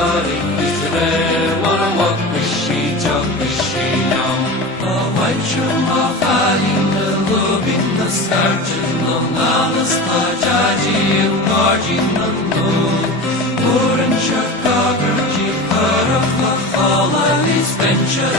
Karik Israel, what a walk with she, talk with she now. A white room of Halim, the lobin, the sergeant, the nanas, the jaji, and guardian, the moon. Moor and Chicago, Jeep, Parafla, all of these benches,